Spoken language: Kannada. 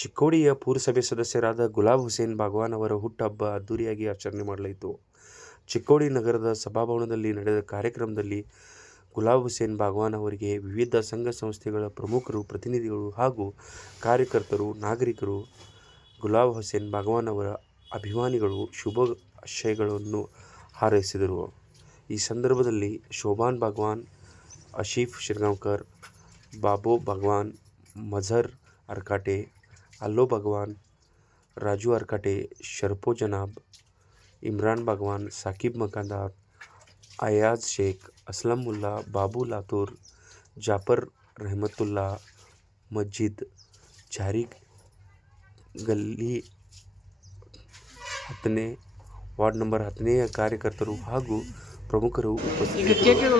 ಚಿಕ್ಕೋಡಿಯ ಪುರಸಭೆ ಸದಸ್ಯರಾದ ಗುಲಾಬ್ ಹುಸೇನ್ ಭಾಗವಾನ್ ಅವರ ಹುಟ್ಟುಹಬ್ಬ ಅದ್ದೂರಿಯಾಗಿ ಆಚರಣೆ ಮಾಡಲಾಯಿತು. ಚಿಕ್ಕೋಡಿ ನಗರದ ಸಭಾಭವನದಲ್ಲಿ ನಡೆದ ಕಾರ್ಯಕ್ರಮದಲ್ಲಿ ಗುಲಾಬ್ ಹುಸೇನ್ ಭಾಗವಾನ್ ಅವರಿಗೆ ವಿವಿಧ ಸಂಘ ಸಂಸ್ಥೆಗಳ ಪ್ರಮುಖರು, ಪ್ರತಿನಿಧಿಗಳು ಹಾಗೂ ಕಾರ್ಯಕರ್ತರು, ನಾಗರಿಕರು ಗುಲಾಬ್ ಹುಸೇನ್ ಭಾಗವಾನ್ ಅವರ ಅಭಿಮಾನಿಗಳು ಶುಭಾಶಯಗಳನ್ನು ಹಾರೈಸಿದರು. ಈ ಸಂದರ್ಭದಲ್ಲಿ ಶೋಭಾನ್ ಭಾಗವಾನ್ ಅಶೀಫ್ ಶಿರ್ಗಾಂವ್ಕರ್ ಬಾಬೋ ಭಗವಾನ್ ಮಜರ್ ಅರಕಾಟೆ, ಅಲ್ಲೋ ಬಾಗವಾನ್, ರಾಜು ಅರಕಾಟೆ, ಶರಫೋ ಜನಾಬ್, ಇಮ್ರಾನ್ ಬಾಗವಾನ್, ಸಾಕಿಬ್ ಮಕಾಂದಾರ್, ಅಯಾಜ್ ಶೇಖ್, ಅಸ್ಲಂ ಮುಲ್ಲಾ, ಬಾಬು ಲಾತೂರ್, ಜಾಫರ್ ರೆಹಮತುಲ್ಲಾ, ಮಜೀದ್ ಜಾರಿಗಲ್ಲಿ ಹತ್ತನೇ ವಾರ್ಡ್ ನಂಬರ್ ಹತ್ತನೆಯ ಕಾರ್ಯಕರ್ತರು ಹಾಗೂ ಪ್ರಮುಖರು ಉಪಸ್ಥಿತರಿದ್ದರು.